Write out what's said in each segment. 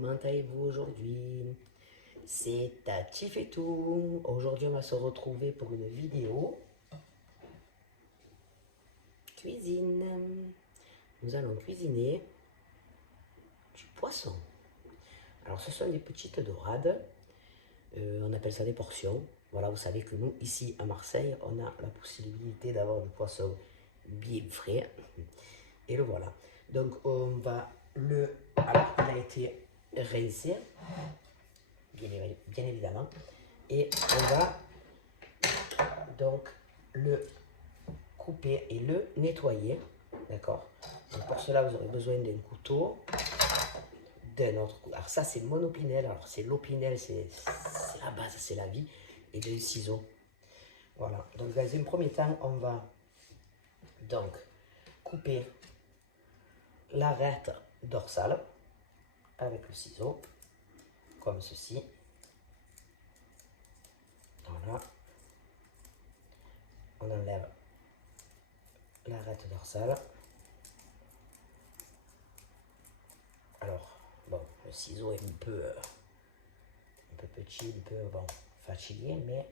comment allez-vous aujourd'hui? C'est Tati fait tout. Aujourd'hui, on va se retrouver pour une vidéo cuisine. Nous allons cuisiner du poisson. Alors, ce sont des petites dorades. On appelle ça des portions. Voilà, vous savez que nous, ici à Marseille, on a la possibilité d'avoir du poisson bien frais. Et le voilà. Donc, on va le... Alors, il a été rincé, bien évidemment. Et on va donc le couper et le nettoyer. D'accord? Pour cela, vous aurez besoin d'un couteau, d'un autre couteau. Alors ça, c'est monopinel. Alors c'est l'opinel, c'est la base, c'est la vie. Et d'un ciseau. Voilà. Donc dans un premier temps, on va donc couper l'arête dorsale avec le ciseau, comme ceci. Voilà. On enlève l'arête dorsale. Alors, bon, le ciseau est un peu petit, un peu bon, fatigué, mais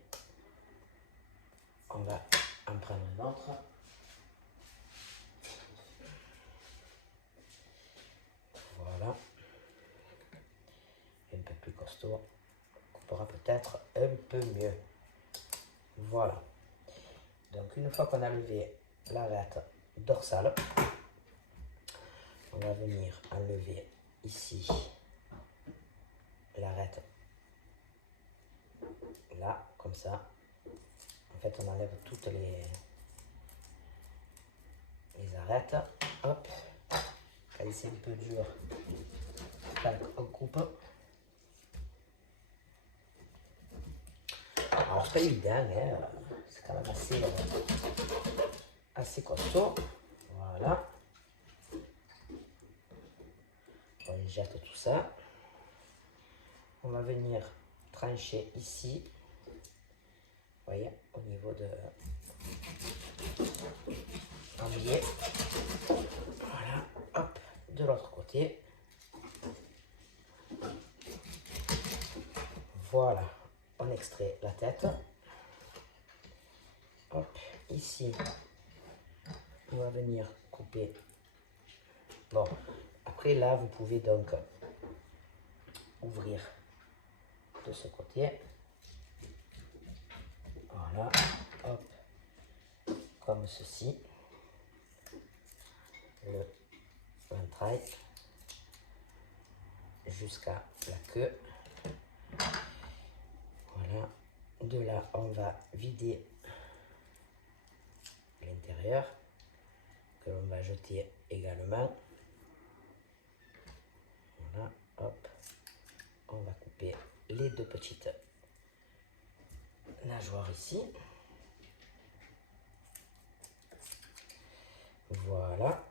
on va en prendre un autre. Voilà. Un peu plus costaud. On coupera peut-être un peu mieux. Voilà. Donc une fois qu'on a levé l'arête dorsale, on va venir enlever ici l'arête. Là, comme ça. En fait, on enlève toutes les arêtes. Hop. Quand c'est un peu dur, on coupe. Alors, c'est pas évident, hein. C'est quand même assez costaud. Voilà. On jette tout ça. On va venir trancher ici. Vous voyez, au niveau de un biais. Voilà, hop, de l'autre côté. Voilà, on extrait la tête. Hop, ici, on va venir couper. Bon, après là, vous pouvez donc ouvrir de ce côté. Voilà, hop, comme ceci. Le ventrail jusqu'à la queue. Voilà, de là, on va vider l'intérieur que l'on va jeter également. Voilà, hop, on va couper les deux petites nageoires ici. Voilà.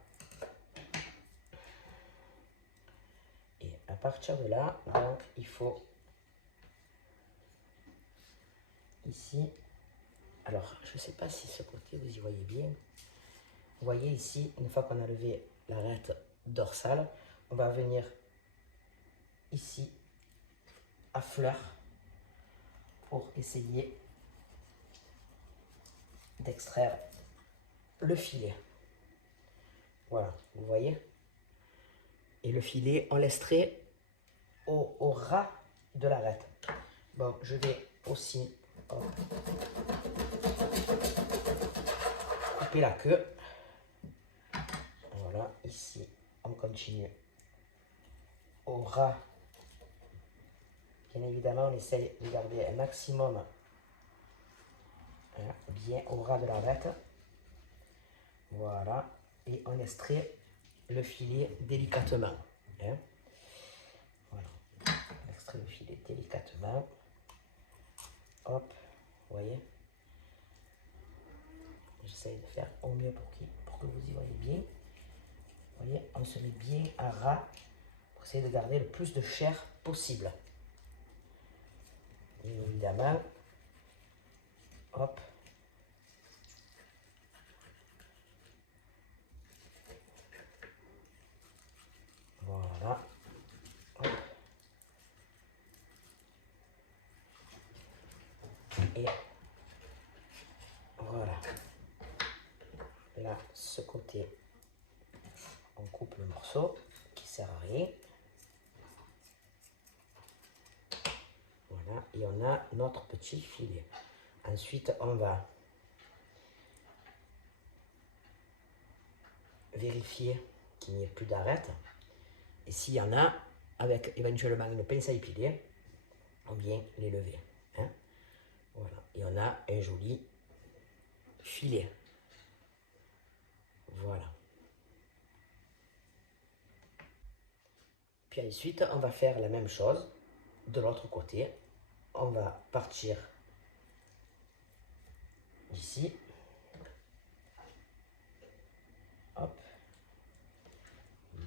Et à partir de là, donc il faut ici, alors je ne sais pas si ce côté vous y voyez bien. Vous voyez ici, une fois qu'on a levé l'arête dorsale, on va venir ici à fleur pour essayer d'extraire le filet. Voilà, vous voyez. Et le filet, on l'extrait au ras de l'arête. Bon, je vais aussi couper la queue. Voilà, ici, on continue au ras. Bien évidemment, on essaye de garder un maximum bien au ras de l'arête. Voilà, et on extrait le filet délicatement. Hein. Voilà, on extrait le filet délicatement. Hop, vous voyez. J'essaye de faire au mieux pour que vous y voyez bien. Vous voyez, on se met bien à ras pour essayer de garder le plus de chair possible. Bien évidemment, hop. Voilà. Hop. Et voilà. Là, ce côté, on coupe le morceau qui sert à rien. Voilà, et on a notre petit filet. Ensuite, on va vérifier qu'il n'y ait plus d'arêtes. Et s'il y en a, avec éventuellement une pince à épiler, on vient les lever. Hein. Voilà, et on a un joli filet. Voilà. Puis ensuite, on va faire la même chose de l'autre côté. On va partir d'ici. Hop.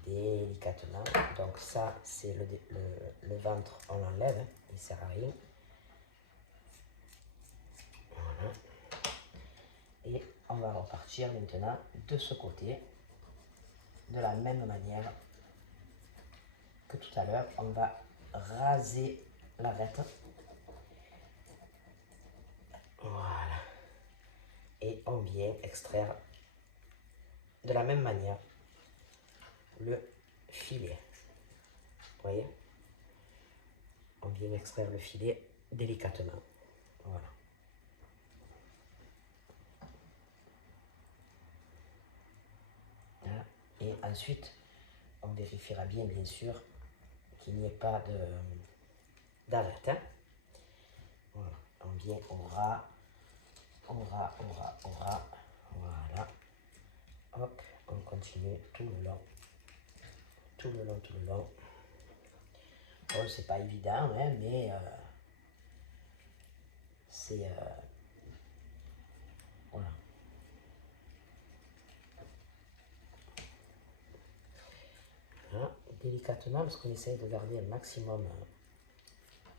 Délicatement. Donc ça, c'est le ventre, on l'enlève. Hein. Il ne sert à rien. Voilà. Et on va repartir maintenant de ce côté. De la même manière que tout à l'heure, on va raser l'arête. Voilà. Et on vient extraire de la même manière le filet. Vous voyez? On vient extraire le filet délicatement. Voilà. Et ensuite, on vérifiera bien sûr, qu'il n'y ait pas d'arête. Hein. Voilà. On vient au ras, au ras, au ras, au ras. Voilà. Hop, on continue tout le long. Tout le long, tout le long. Bon, c'est pas évident, hein, mais c'est... voilà. Hein, délicatement, parce qu'on essaye de garder un maximum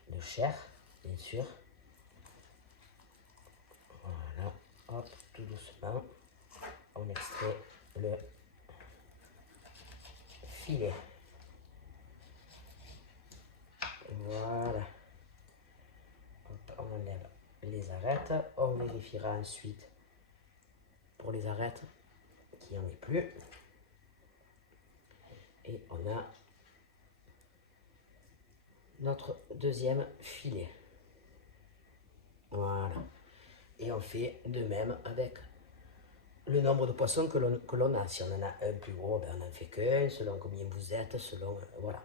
de chair, bien sûr. Voilà, hop, tout doucement, on extrait le filet. Voilà. Hop, on enlève les arêtes. On vérifiera ensuite pour les arêtes qu'il n'y en ait plus. Et on a notre deuxième filet. Voilà. Et on fait de même avec le nombre de poissons que l'on a. Si on en a un plus gros, ben on n'en fait qu'un, selon combien vous êtes, selon... voilà.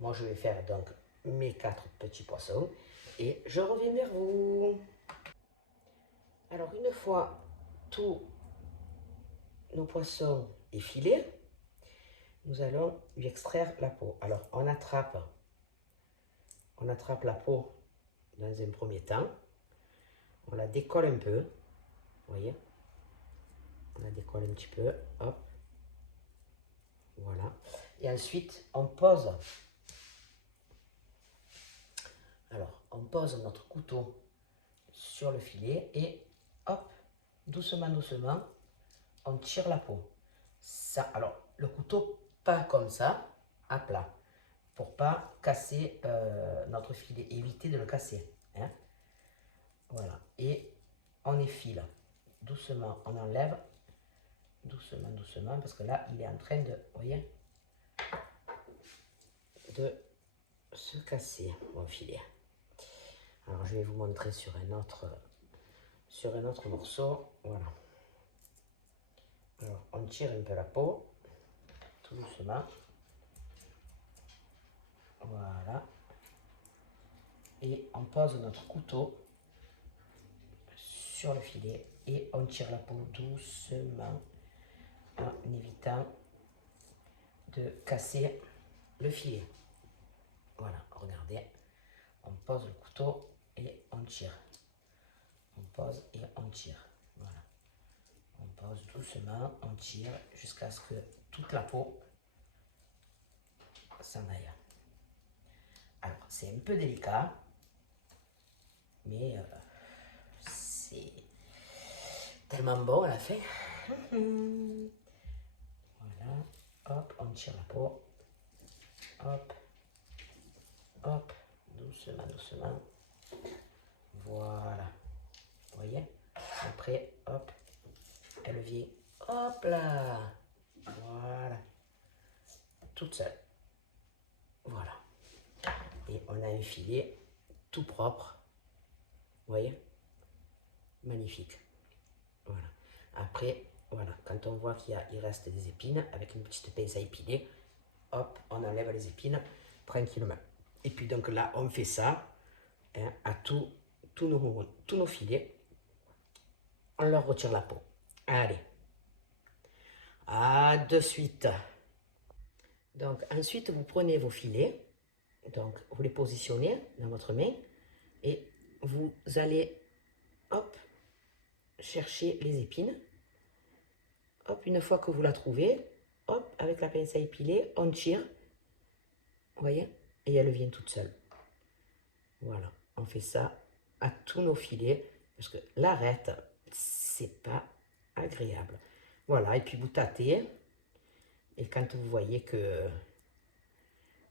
Moi, je vais faire donc mes 4 petits poissons et je reviens vers vous. Alors, une fois tous nos poissons effilés, nous allons lui extraire la peau. Alors, on attrape la peau dans un premier temps. On la décolle un peu, vous voyez. On la décolle un petit peu, hop. Voilà. Et ensuite, on pose. Alors, on pose notre couteau sur le filet et hop, doucement, doucemment, on tire la peau. Ça, alors, le couteau, pas comme ça, à plat, pour pas casser notre filet, éviter de le casser. Hein. Voilà. Et on effile. Doucement, on enlève. Doucement, doucement, parce que là, il est en train de, vous voyez, de se casser, mon filet. Alors, je vais vous montrer sur un autre morceau. Voilà. Alors, on tire un peu la peau, tout doucement. Voilà. Et on pose notre couteau sur le filet et on tire la peau doucement en évitant de casser le filet. Voilà, regardez. On pose le couteau et on tire. On pose et on tire. Voilà. On pose doucement, on tire jusqu'à ce que toute la peau s'en aille. Alors, c'est un peu délicat, mais c'est tellement bon à la fin. Voilà, hop, on tire la peau. Hop, hop, doucement, doucement. Voilà. voyez? Après, hop, elle vient, hop là, voilà, toute seule. Voilà. Et on a un filet tout propre, vous voyez? Magnifique. Voilà. Après, voilà, quand on voit qu'il reste des épines, avec une petite pince à épiler, hop, on enlève les épines tranquillement. Et puis donc là, on fait ça hein, à tous nos filets. On leur retire la peau. Allez, à de suite. Donc ensuite, vous prenez vos filets, donc vous les positionnez dans votre main et vous allez, hop, chercher les épines. Hop, une fois que vous la trouvez, hop, avec la pince à épiler, on tire. Vous voyez? Et elle vient toute seule. Voilà, on fait ça à tous nos filets parce que l'arête, c'est pas agréable. Voilà, et puis vous tâtez. Et quand vous voyez que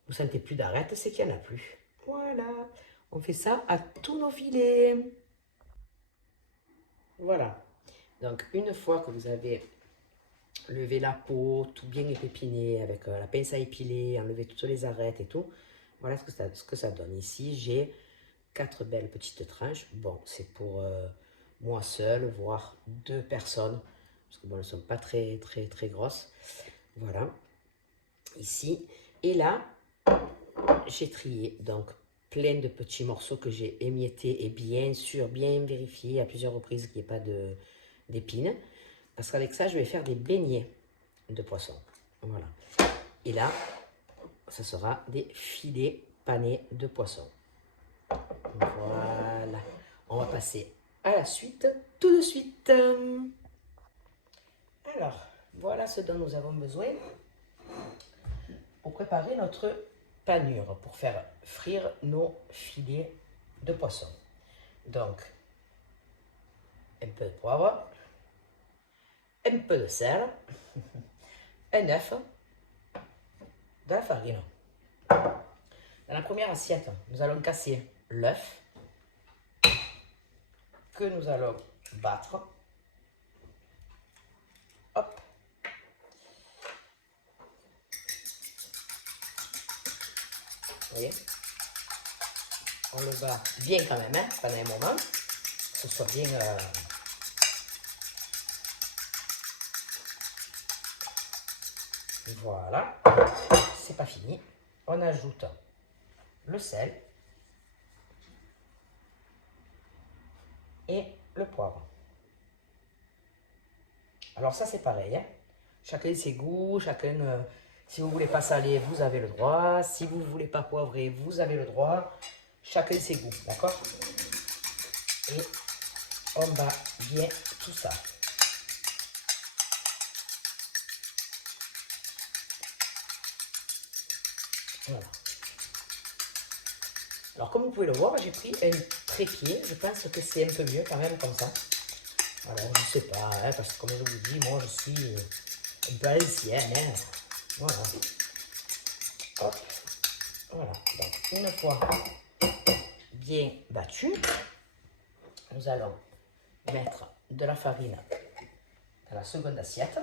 vous sentez plus d'arête, c'est qu'il n'y en a plus. Voilà, on fait ça à tous nos filets. Voilà, donc une fois que vous avez levé la peau, tout bien épiné avec la pince à épiler, enlever toutes les arêtes et tout, voilà ce que ça donne. Ici, j'ai 4 belles petites tranches. Bon, c'est pour moi seul, voire 2 personnes, parce que bon, elles ne sont pas très grosses. Voilà, ici. Et là, j'ai trié donc plein de petits morceaux que j'ai émiettés et bien sûr, bien vérifié à plusieurs reprises qu'il n'y ait pas d'épines. Parce qu'avec ça, je vais faire des beignets de poisson. Voilà. Et là, ça sera des filets panés de poisson. Voilà. On va passer à la suite tout de suite. Alors, voilà ce dont nous avons besoin pour préparer notre panure, pour faire frire nos filets de poisson. Donc, un peu de poivre, un peu de sel, un œuf, de la farine. Dans la première assiette, nous allons casser l'œuf que nous allons battre. Hop. Vous voyez? On le bat bien quand même, hein, pendant un moment, que ce soit bien... Voilà, c'est pas fini. On ajoute le sel et le poivre. Alors ça c'est pareil, hein. Chacun ses goûts, chacun, si vous voulez pas saler, vous avez le droit. Si vous voulez pas poivrer, vous avez le droit. Chacun ses goûts, d'accord? Et on bat bien tout ça. Voilà. Alors comme vous pouvez le voir, j'ai pris un trépied. Je pense que c'est un peu mieux quand même comme ça. Alors je sais pas, hein, parce que comme je vous dis, moi je suis un peu ancienne. Hein. Voilà. Hop. Voilà. Donc une fois bien battu, nous allons mettre de la farine dans la seconde assiette.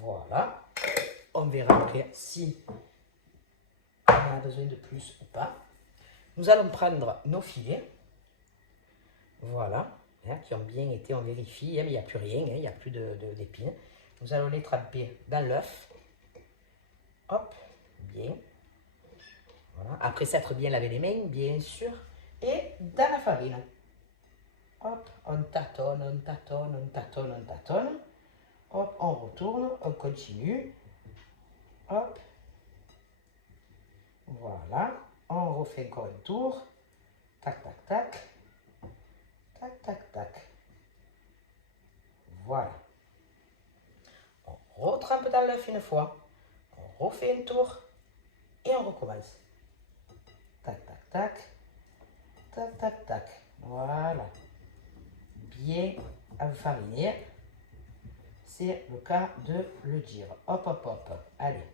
Voilà. On verra après si on a besoin de plus ou pas. Nous allons prendre nos filets. Voilà. Hein, qui ont bien été, on vérifie, hein, mais il n'y a plus rien, hein, il n'y a plus d'épines. Nous allons les tremper dans l'œuf. Hop, bien. Voilà. Après s'être bien lavé les mains, bien sûr. Et dans la farine. Hop, on tâtonne, on tâtonne, on tâtonne, on tâtonne. Hop, on retourne, on continue. Hop. Voilà. On refait encore un tour. Tac, tac, tac. Tac, tac, tac. Voilà. On retrempe dans l'œuf une fois. On refait un tour. Et on recommence. Tac, tac, tac. Tac, tac, tac. Voilà. Bien enfariner. C'est le cas de le dire. Hop, hop, hop. Allez.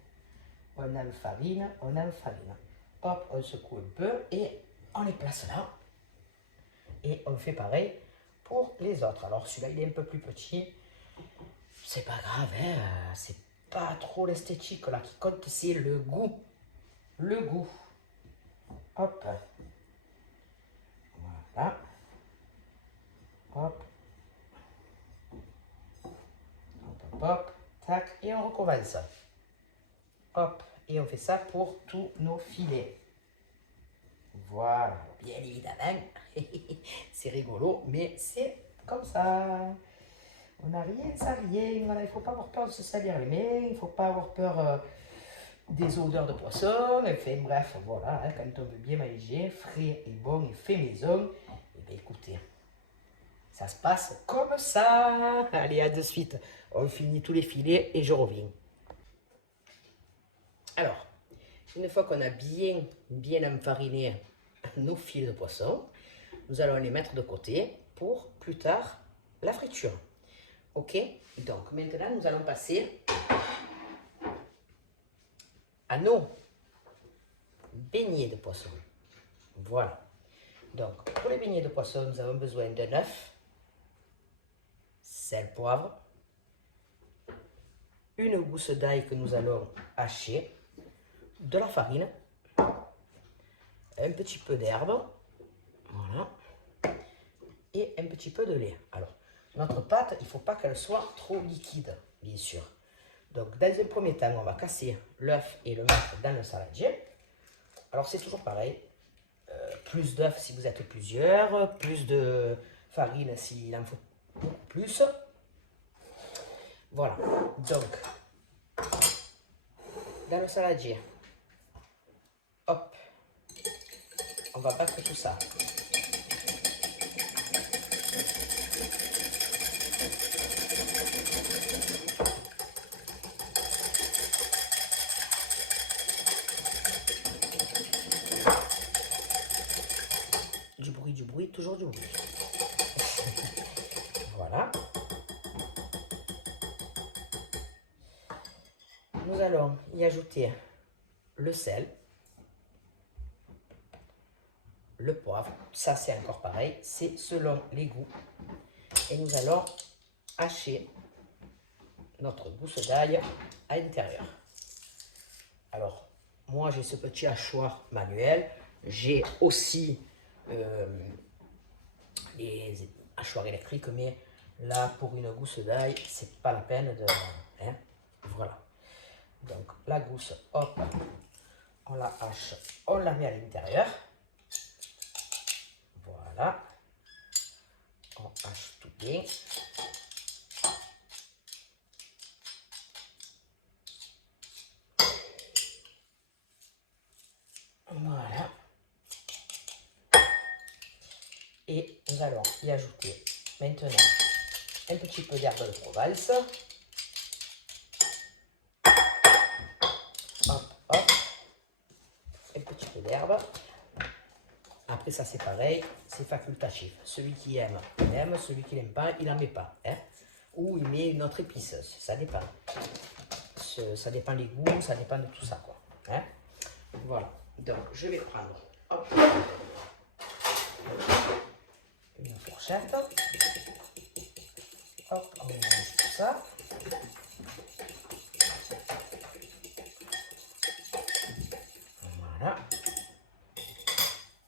On enfarine, on enfarine. Hop, on secoue un peu et on les place là. Et on fait pareil pour les autres. Alors celui-là, il est un peu plus petit. C'est pas grave, hein, c'est pas trop l'esthétique là qui compte, c'est le goût. Le goût. Hop. Voilà. Hop. Hop, hop, hop. Tac. Et on recommence. Hop. Et on fait ça pour tous nos filets. Voilà. Bien évidemment. C'est rigolo, mais c'est comme ça. On n'a rien sans rien. Voilà, il ne faut pas avoir peur de se salir les mains. Il ne faut pas avoir peur des odeurs de poisson. Enfin, bref, voilà. Hein, quand on veut bien manger, frais et bon et fait maison, eh bien, écoutez, ça se passe comme ça. Allez, à de suite. On finit tous les filets et je reviens. Alors, une fois qu'on a bien enfariné nos filets de poisson, nous allons les mettre de côté pour plus tard la friture. Ok, donc maintenant nous allons passer à nos beignets de poisson. Voilà. Donc pour les beignets de poisson, nous avons besoin d'un œuf, sel, poivre, une gousse d'ail que nous allons hacher, de la farine, un petit peu d'herbe, voilà, et un petit peu de lait. Alors, notre pâte, il ne faut pas qu'elle soit trop liquide, bien sûr. Donc, dans un premier temps, on va casser l'œuf et le mettre dans le saladier. Alors, c'est toujours pareil. Plus d'œufs si vous êtes plusieurs, plus de farine s'il en faut beaucoup plus. Voilà. Donc, dans le saladier, hop, on va battre tout ça. Du bruit, toujours du bruit. Voilà. Nous allons y ajouter le sel, le poivre. Ça, c'est encore pareil, c'est selon les goûts. Et nous allons hacher notre gousse d'ail à l'intérieur. Alors, moi, j'ai ce petit hachoir manuel. J'ai aussi les hachoirs électriques, mais là, pour une gousse d'ail, c'est pas la peine de... Hein, voilà. Donc, la gousse, hop, on la hache, on la met à l'intérieur. Voilà. On hache tout bien. Voilà. Et nous allons y ajouter maintenant un petit peu d'herbe de Provence. Hop, hop. Un petit peu d'herbe. Après ça c'est pareil, c'est facultatif. Celui qui aime, il aime. Celui qui n'aime pas, il n'en met pas. Hein? Ou il met une autre épice, ça dépend. Ça dépend des goûts, ça dépend de tout ça, quoi. Hein? Voilà. Donc je vais prendre, hop, une fourchette. Hop, on mélange tout ça. Voilà.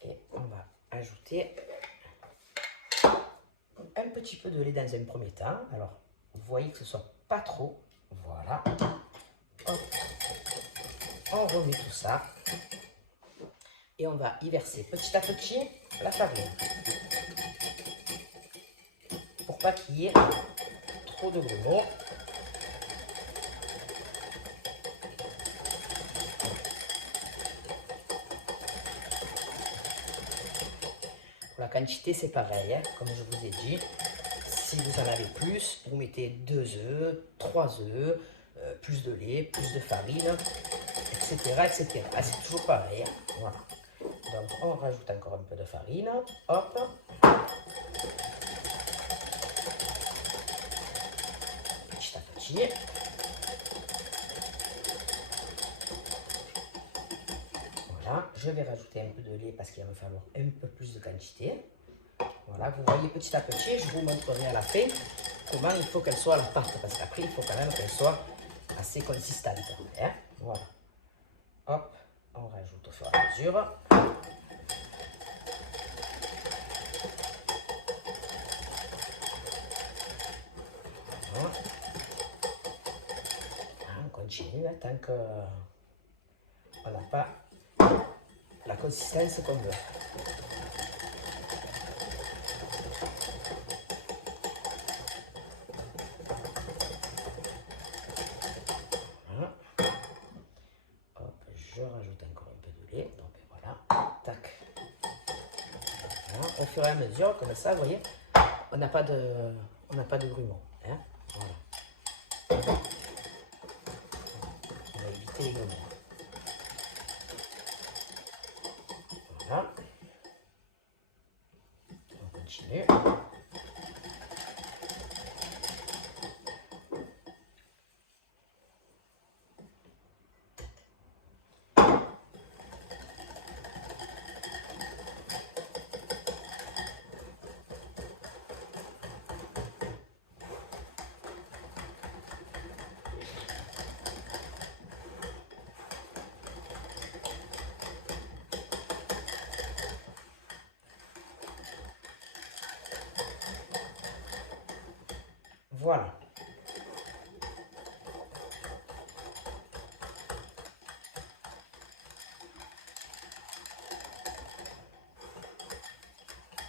Et on va ajouter un petit peu de lait dans un premier temps. Alors, vous voyez que ce soit pas trop. Voilà. Hop. On remet tout ça. Et on va y verser petit à petit la farine. Pour pas qu'il y ait trop de grumeaux. Pour la quantité, c'est pareil, hein, comme je vous ai dit. Si vous en avez plus, vous mettez 2 œufs, 3 œufs, plus de lait, plus de farine, etc. etc. Ah, c'est toujours pareil. Hein. Voilà. Donc, on rajoute encore un peu de farine. Hop. Petit à petit. Voilà. Je vais rajouter un peu de lait parce qu'il va me falloir un peu plus de quantité. Voilà, vous voyez petit à petit, je vous montrerai à la fin comment il faut qu'elle soit la pâte, parce qu'après il faut quand même qu'elle soit assez consistante. Hein. Voilà. Hop, on rajoute au fur et à mesure. Voilà. On continue hein, tant qu'on n'a pas la consistance qu'on veut. Voilà. Hop, je rajoute encore un peu de lait. Donc voilà, tac. Voilà. Au fur et à mesure, comme ça, vous voyez, on n'a pas de grumeaux. Hein. Voilà. On va éviter les grumeaux. Voilà. On continue. Voilà.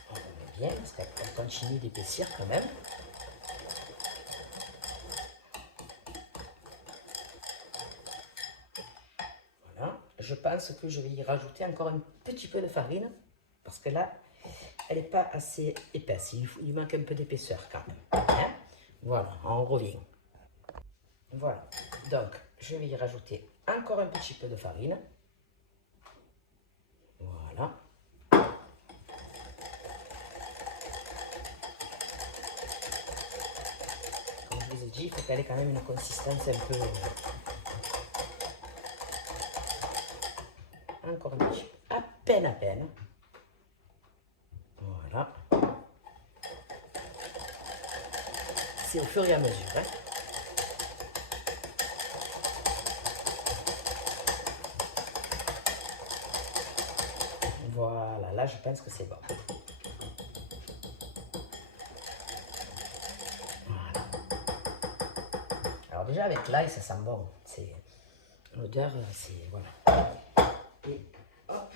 On met bien parce qu'elle continue d'épaissir quand même. Voilà. Je pense que je vais y rajouter encore un petit peu de farine parce que là, elle n'est pas assez épaisse. Il manque un peu d'épaisseur quand même. Hein. Voilà, on revient. Voilà, donc je vais y rajouter encore un petit peu de farine. Voilà. Comme je vous ai dit, il faut qu'elle ait quand même une consistance un peu... Encore un petit peu, à peine. Voilà. C'est au fur et à mesure. Hein. Voilà, là je pense que c'est bon. Voilà. Alors déjà avec l'ail, ça sent bon. L'odeur, c'est... Voilà. Et hop.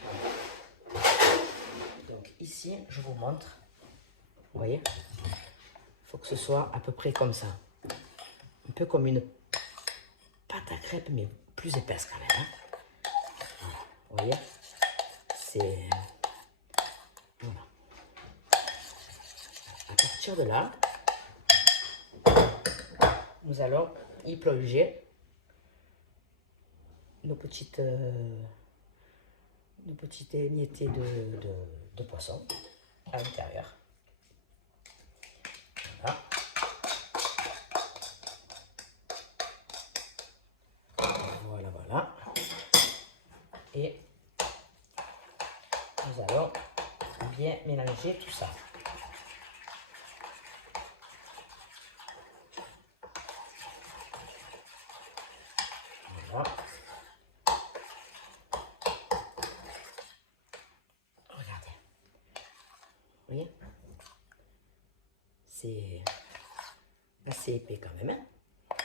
Donc ici, je vous montre. Vous voyez? Il faut que ce soit à peu près comme ça. Un peu comme une pâte à crêpes, mais plus épaisse quand même. Hein. Vous voyez? C'est... Voilà. À partir de là, nous allons y plonger nos petites émiettées de poisson à l'intérieur. Voilà. Voilà. Et nous allons bien mélanger tout ça. Voilà. Regardez. Vous voyez? C'est assez épais quand même. Hein?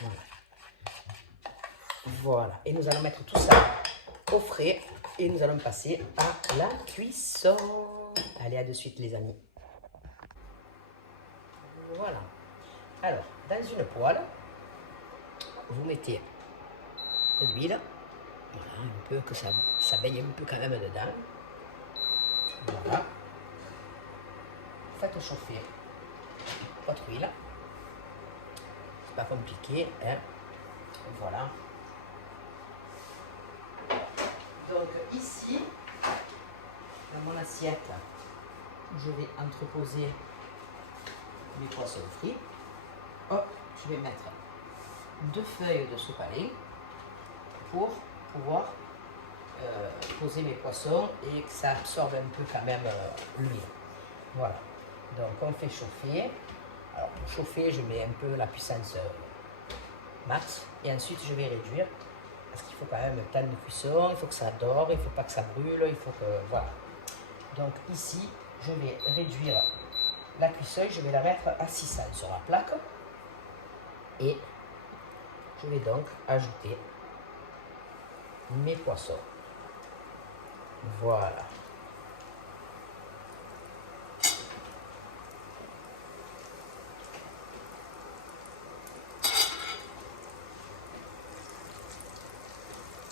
Voilà. Voilà. Et nous allons mettre tout ça au frais et nous allons passer à la cuisson. Allez, à de suite les amis. Voilà. Alors, dans une poêle, vous mettez de l'huile. Voilà, un peu que ça baigne un peu quand même dedans. Voilà. Faites chauffer votre huile. C'est pas compliqué, hein. Voilà. Donc ici, dans mon assiette, je vais entreposer mes poissons frits. Hop, je vais mettre 2 feuilles de sopalin pour pouvoir poser mes poissons et que ça absorbe un peu quand même l'huile. Voilà. Donc on fait chauffer. Alors pour chauffer, je mets un peu la puissance max et ensuite je vais réduire parce qu'il faut quand même le temps de cuisson, il faut que ça dore, il ne faut pas que ça brûle, il faut que... Voilà. Donc ici, je vais réduire la cuisson, je vais la mettre à 600 sur la plaque et je vais donc ajouter mes poissons. Voilà.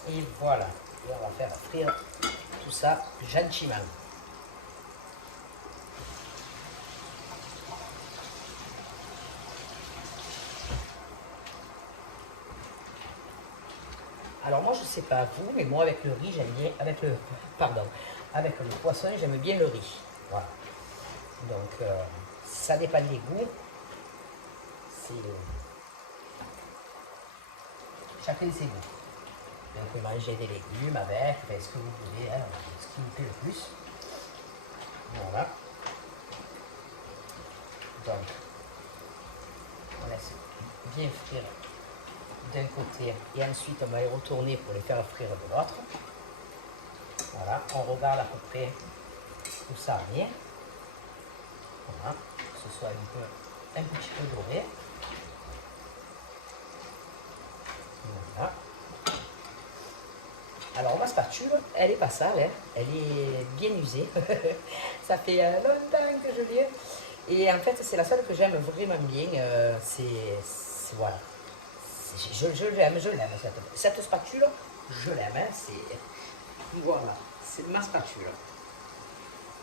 Et voilà. Et on va faire frire tout ça gentiment. Alors moi je sais pas vous, mais moi avec le riz j'aime bien, avec le poisson j'aime bien le riz. Voilà. Donc ça dépend des goûts. Chacun ses goûts. Donc vous pouvez manger des légumes avec, ce que vous voulez, hein, ce qui vous plaît le plus. Voilà. Donc on laisse bien frire d'un côté et ensuite on va les retourner pour les faire frire de l'autre. Voilà, on regarde à peu près où ça en est. Voilà, que ce soit un petit peu doré. Voilà. Alors ma spatule, elle est pas sale, hein. Elle est bien usée. Ça fait longtemps que je l'ai. Et en fait, c'est la seule que j'aime vraiment bien. Voilà. Je l'aime. Cette spatule, je l'aime. Hein. Voilà, c'est ma spatule.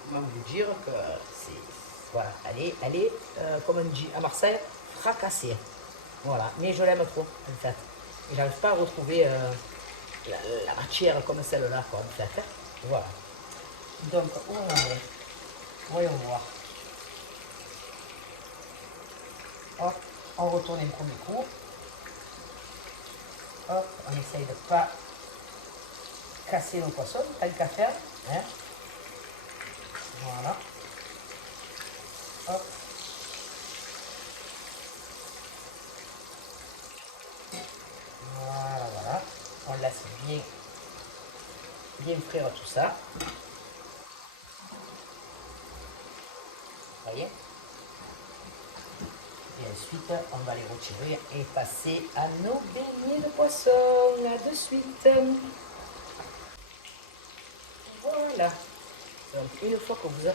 Comment vous dire que c'est... Voilà, elle est comme on dit à Marseille, fracassée. Voilà, mais je l'aime trop, en fait. Et j'arrive pas à retrouver la matière comme celle-là, quoi, en fait. Voilà. Donc, on en est. Voyons voir. Hop, on retourne un premier coup. Hop, on essaye de ne pas casser nos poissons, tant qu'à faire. Hein. Voilà. Hop. Voilà. On laisse bien frire tout ça. Vous voyez? Et ensuite, on va les retirer et passer à nos beignets de poisson. Là de suite. Voilà. Donc, une fois que vous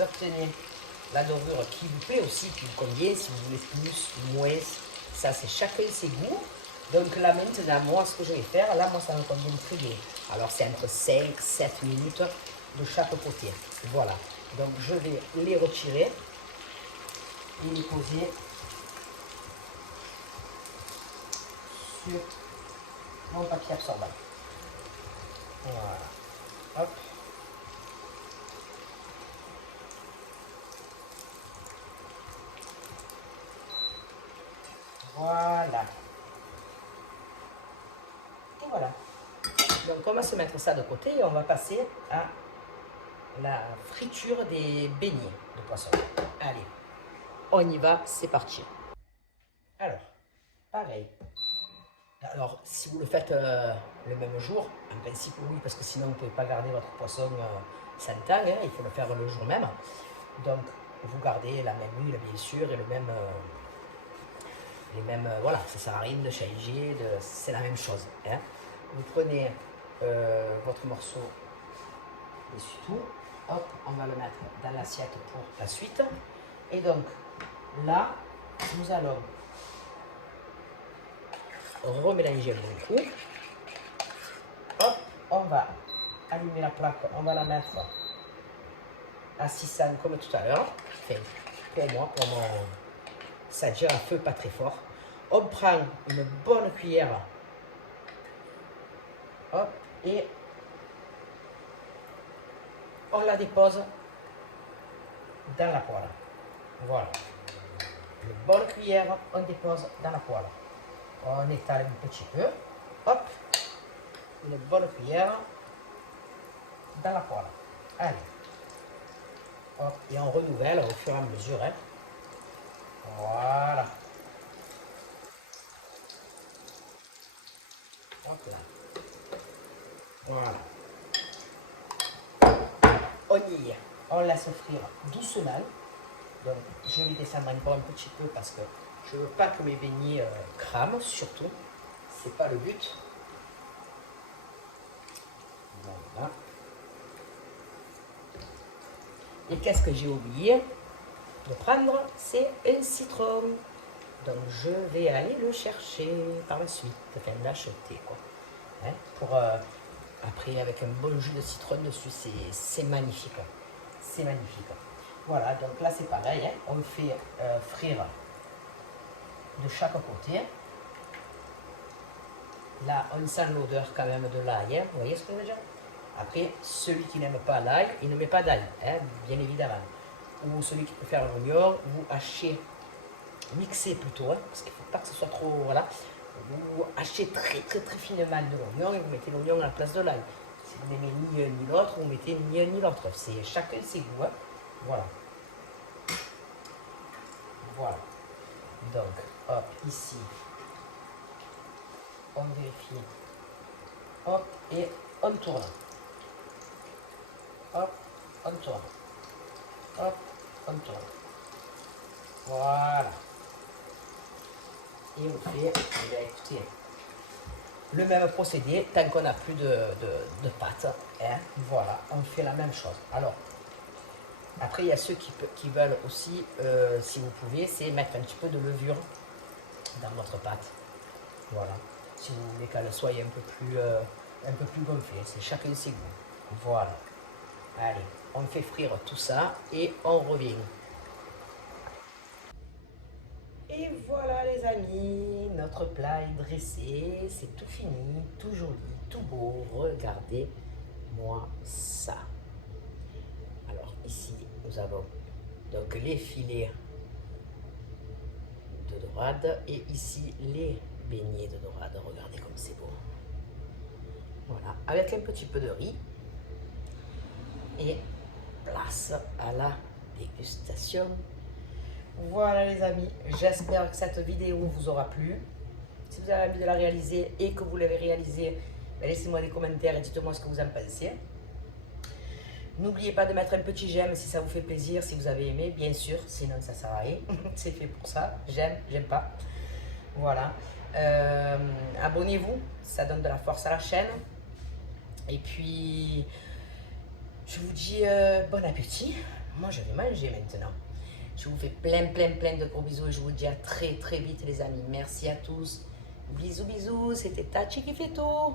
obtenez la dorure qui vous plaît aussi, qui vous convient, si vous voulez plus ou moins, ça c'est chacun ses goûts. Donc là maintenant, moi ce que je vais faire, là moi ça me convient très bien. Alors c'est entre 5-7 minutes de chaque côté. Voilà. Donc je vais les retirer et les poser sur mon papier absorbant. Voilà. Hop. Voilà. Et voilà. Donc on va se mettre ça de côté et on va passer à la friture des beignets de poisson. Allez, on y va, c'est parti. Alors, pareil. Alors, si vous le faites le même jour, en principe oui, parce que sinon vous ne pouvez pas garder votre poisson sans temps, hein, il faut le faire le jour même. Donc, vous gardez la même huile bien sûr et voilà, ça ne sert à rien de changer, c'est la même chose. Hein. Vous prenez votre morceau dessus-tout, hop, on va le mettre dans l'assiette pour la suite. Et donc, là, nous allons remélanger un bon coup. Hop, on va allumer la plaque, on va la mettre à 600 comme tout à l'heure. Enfin, pour moi, ça tire à feu pas très fort. On prend une bonne cuillère, hop, et on la dépose dans la poêle. Voilà. Une bonne cuillère, on dépose dans la poêle. On étale un petit peu. Hop. Une bonne cuillère dans la poêle. Allez. Hop, et on renouvelle au fur et à mesure. Hein. Voilà. Hop là. Voilà. On y est. On laisse frire doucement. Donc, je vais descendre encore un petit peu parce que je ne veux pas que mes beignets crament, surtout. C'est pas le but. Voilà. Et qu'est-ce que j'ai oublié de prendre? C'est un citron. Donc, je vais aller le chercher par la suite. Enfin, l'acheter, quoi. Hein, pour, après, avec un bon jus de citron dessus, c'est magnifique. C'est magnifique. Voilà, donc là, c'est pareil. Hein, on fait frire de chaque côté. Là, on sent l'odeur quand même de l'ail. Hein, vous voyez ce que je veux dire? Après, celui qui n'aime pas l'ail, il ne met pas d'ail, hein, bien évidemment. Ou celui qui préfère l'oignon, vous hachez, mixez plutôt, hein, parce qu'il ne faut pas que ce soit trop, voilà. Vous hachez très finement de l'oignon et vous mettez l'oignon à la place de l'ail. Si vous n'aimez ni un ni l'autre, vous mettez ni un ni l'autre. C'est chacun ses goûts, hein. Voilà. Voilà. Donc, hop, ici, on vérifie. Hop, et on tourne. Hop, on tourne. Hop, on tourne. Voilà. Et on fait, écoutez, le même procédé tant qu'on n'a plus de pâte. Hein, voilà, on fait la même chose. Alors, après, il y a ceux qui veulent aussi, si vous pouvez, c'est mettre un petit peu de levure dans votre pâte. Voilà. Si vous voulez qu'elle soit un peu plus gonflée. C'est chacun ses goûts. Voilà. Allez, on fait frire tout ça et on revient. Et voilà les amis, notre plat est dressé, c'est tout fini, tout joli, tout beau. Regardez-moi ça. Alors ici, nous avons donc les filets de dorade et ici les beignets de dorade. Regardez comme c'est beau. Voilà, avec un petit peu de riz. Et place à la dégustation. Voilà les amis, j'espère que cette vidéo vous aura plu. Si vous avez envie de la réaliser et que vous l'avez réalisée, laissez-moi des commentaires et dites-moi ce que vous en pensez. N'oubliez pas de mettre un petit j'aime si ça vous fait plaisir, si vous avez aimé, bien sûr, sinon ça sert à rien. C'est fait pour ça, j'aime pas. Voilà. Abonnez-vous, ça donne de la force à la chaîne. Et puis, je vous dis bon appétit. Moi, je vais manger maintenant. Je vous fais plein de gros bisous et je vous dis à très vite les amis. Merci à tous. Bisous, c'était Tachi qui fait tout.